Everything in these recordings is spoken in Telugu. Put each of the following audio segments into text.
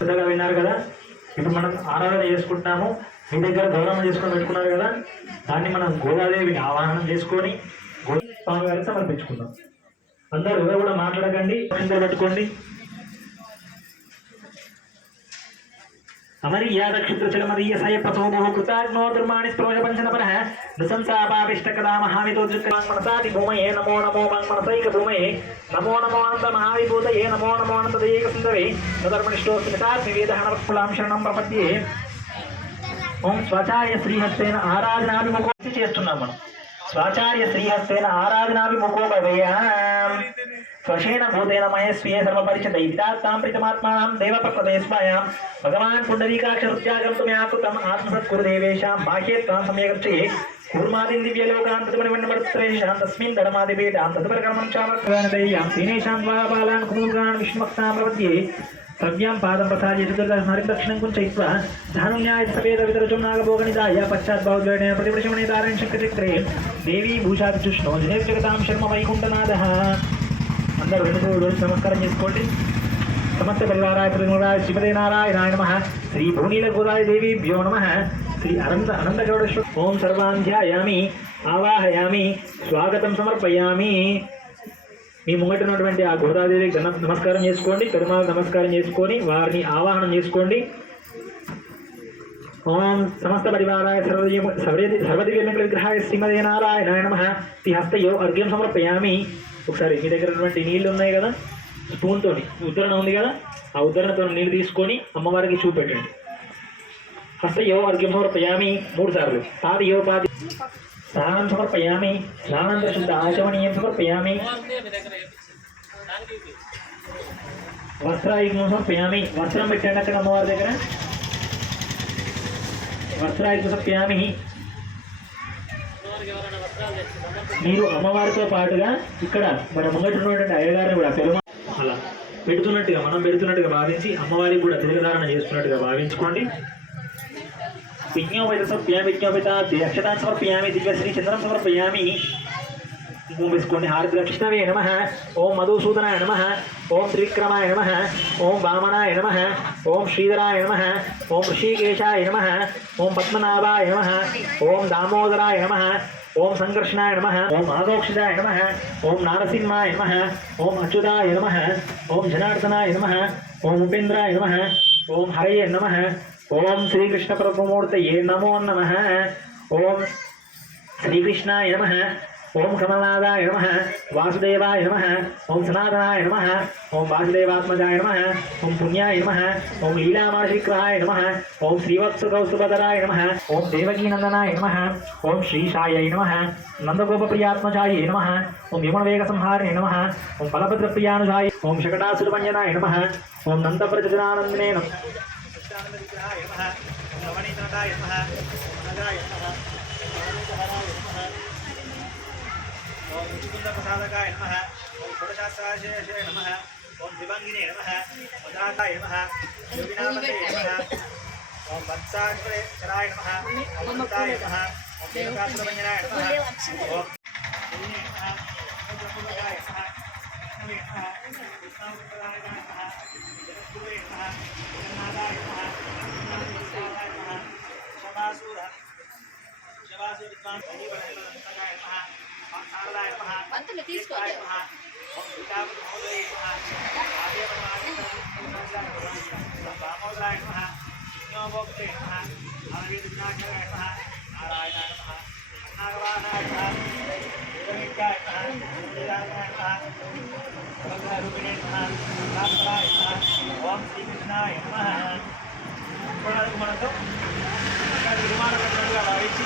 పెద్దగా విన్నారు కదా. ఇప్పుడు మనం ఆరాధన చేసుకుంటున్నాము మీ దగ్గర గౌరవం చేసుకొని పెట్టుకున్నారు కదా. దాన్ని మనం గోదాదేవిని ఆవాహనం చేసుకొని గో- స్వామి గారికి సమర్పించుకుందాం. అందరూ ఎవరు కూడా మాట్లాడకండి పెట్టుకోండి. అమరీయ సయపసోమో కృతాగ్నో దుర్మాణి స్ప్రోజ పంచనపరః నృశంసాపావిష్టకదా భూమయే నమో నమో మన్మనసైక భూమయే నమో నమో అనంత మహావిభూతయే నమో నమో అనంత సుందరే నధర్మనిష్టోస్మితాత్మి శరణం ప్రపద్యే ఓం స్వాచార్య శ్రీహస్తేన ఆరాధనాభిముఖో చేస్తున్నాం మనం। స్వాచార్య శ్రీహస్తేన ఆరాధనాభిముఖో భవేయాం स्वशेन भूतेन मये स्वीय सर्वपरिचित। इदात्तां प्रीतमात्मानां देवप्रदेशभायां भगवान् पुण्डरीकाक्षरुत्यागन्तुम् आकृतम् आत्मसत्कुरुदेवेशां बाह्येत्वां सम्यगच्छये कूर्मादिं दिव्यलोकान् प्रतिमणिमण्डपत्रेषां तस्मिन् धर्मादिपीठां विष्मक्तां पादं प्रसाद्य कुञ्चयित्वा सफेदवितरचुं नागभोगनिदाय शक्तिचक्रे देवी भूषादिजुष्णो शर्म वैकुण्ठनादः। అందరూ రెండు మూడు రోజులు నమస్కారం చేసుకోండి. సమస్త పరివారాయ ప్రతిమూరాయ శివదే నారాయణాయ నమ. శ్రీ భూనీల గోదాయ దేవీభ్యో నమ. శ్రీ అనంత అనంత గౌడేశ్వర ఓం సర్వాంధ్యాయామి ఆవాహయామి స్వాగతం సమర్పయామి. మీ ముంగట ఉన్నటువంటి ఆ గోదాదేవికి ధన నమస్కారం చేసుకోండి. పెరుమాళ నమస్కారం చేసుకొని వారిని ఆవాహనం చేసుకోండి. ఓం సమస్త పరివారాయ సర్వదీయ సర్వదివ్య విగ్రహాయ శ్రీమదే నారాయణాయ నమ. శ్రీ హస్తయో అర్ఘ్యం సమర్పయామి. ఒకసారి మీ దగ్గర ఉన్నటువంటి నీళ్ళు ఉన్నాయి కదా? స్పూన్తో ఉద్ధరణ ఉంది కదా? ఆ ఉద్ధరణతో నీళ్ళు తీసుకొని అమ్మవారికి చూపెట్టండి. హస్తయో అర్ఘ్యం సమర్పయామి మూడు సార్లు. పాదయో పాది స్నానం సమర్పయామి స్నానంత శుద్ధ ఆచమనీయం సమర్పయామి వస్త్రాయుగం సమర్పయామి వస్త్రం పెట్టండి అక్కడ అమ్మవారి దగ్గర. వస్త్రాయుగం సమర్పయామి మీరు అమ్మవారితో పాటుగా ఇక్కడ మన ముంగటున్నటువంటి అయ్యగారిని కూడా తెలుగు అలా పెడుతున్నట్టుగా మనం పెడుతున్నట్టుగా భావించి అమ్మవారికి కూడా తిరగధారణ చేస్తున్నట్టుగా భావించుకోండి. విజ్ఞోపిత సమర్పయామి విజ్ఞోపిత అక్షతాన్ని సమర్పయామి దివ్యశ్రీ చంద్రం సమర్పయామి ओम इसकोंडे हारदक्षिणवे नम ओं मधुसूदनाय नम ओं त्रिविक्रमाय नम ओं वामनाय नम ओं श्रीधराय नम ओं ऋषिकेशाय नम ओं पद्मनाभाय नम ओम दामोदराय नम ओं संघर्षणाय नम ओम आदोक्षिताय नम ओं नारसिंहाय नम ओम अच्युताय नम ओम जनार्दनाय नम ओम उपेन्द्राय नम ओम हरये नम ओं श्रीकृष्णप्रभुमूर्तये नमो नम ओं श्रीकृष्णाय नम ఓం కమలనాథాయ నమ వాసుదేవాయ నమ ఓం సనాతనాయ నమ ఓం వాసుదేవాత్మజాయ నమ ఓం పుణ్యాయ నమ ఓం లీలామాశీగ్రహాయ నమ ఓం శ్రీవత్సకౌస్తుభధరాయ నమ ఓం దేవకీనందనాయ నమ ఓం శ్రీషాయ నమ నందగోపప్రియాత్మజాయ నమ ఓం విమలవేగ సంహారే నమ ఓం బలభద్రప్రియానుజాయ ఓం శకటాసురమంజనాయ నమ ఓం నందప్రజనానందనే నమ ओं मुचुकुन्दप्रसादकाय नमः ओं षोडशास्त्राशेषे नमः ओं दिवङ्गिने नमः वदाकाय नमः योगिनामते नमः ओं वत्साग्रेचराय नमः ओं वन्ताय नमः ओं देवकासुरभञ्जनाय नमः ओं जपमुखाय नमः नमः कृष्णामुखाय नमः जगद्गुरवे नमः ఓం శ్రీకృష్ణాయ నమ ఇప్పుడు మనకు అక్కడ నిర్మాణం పెట్టినట్టుగా భావించి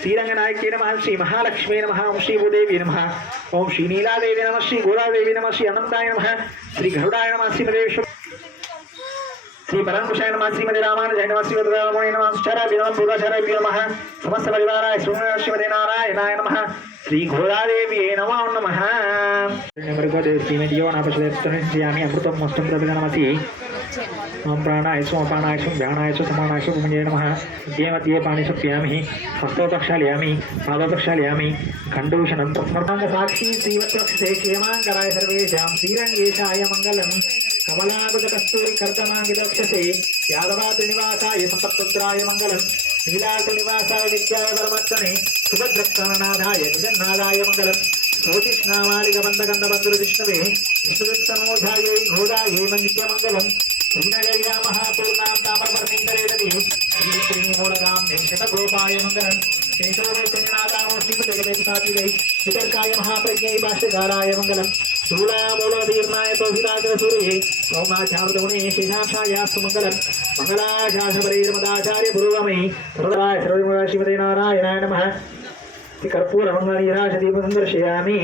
శ్రీరంగనాయకే నమ శ్రీ మహాలక్ష్మీ నమ ఓం శ్రీ భూదేవి నమ ఓం శ్రీ నీలాదేవి నమ శ్రీ గోదాదేవి నమ శ్రీ అనంతాయ నమ శ్రీ గరుడాయ నమ శ్రీమదేశ్వర శ్రీ పరంకుశాయ నమ శ్రీమతి రామానుజాయ నమ శ్రీమతి రామాయ నమ సుచారాభి నమ పూర్వాచారాభి నమ సమస్త పరివారాయ శ్రీమతి శ్రీమతి నారాయణాయ నమ శ్రీ ఘోరాదేవి నమో నమ. మృగదే శ్రీమతి యో నాపశ్యామి అమృతం మస్తం ప్రతిగణమసి ఓం ప్రాణాయ స్వ ప్రాణాయ స్వ ధ్యానాయ స్వ సమానాయ స్వ భుంజయ నమ మధ్యే మధ్యే పాణిషు ప్యామి హస్తోపక్షాలయామి పాదోపక్షాలయామి ఖండూషణం స్మర్మాంగ సాక్షి శ్రీవత్సే క్షేమాంకరాయ సర్వేషాం శ్రీరంగేశాయ మంగళం కమలాకుజ కస్తూరి కర్తమాంగిదక్షసే యాదవాత్రినివాసాయ సంతపుత్రాయ మంగళం నీలాకునివాసాయ విద్యాయ పరమత్తనే సుభద్రక్షణనాథాయ జగన్నాథాయ महाप्रज्ञ भाष्यकाराय मंगलम स्थूलामूलतीर्णाय तौहिताग्रसूर्ये सौमाचार्दगुणे शेषाक्षाया सुमङ्गलम् मङ्गलाशासपरीर्मदाचार्यपूर्वमयि सर्वदा नारायणाय नमः। कर्पूरमङ्गलीराशदीपं दर्शयामि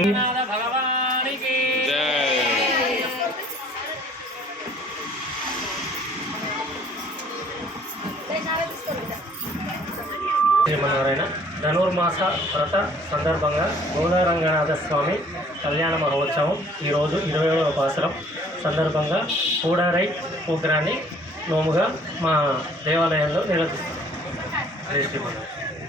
శ్రీమన్నారాయణ ధనుర్మాస వ్రత సందర్భంగా గోదారంగనాథ స్వామి కళ్యాణ మహోత్సవం ఈరోజు ఇరవై ఏడవ సందర్భంగా కూడారై ప్రోగ్రాన్ని నోముగా మా దేవాలయంలో నిర్వహిస్తాం శ్రీమన్నారాయణ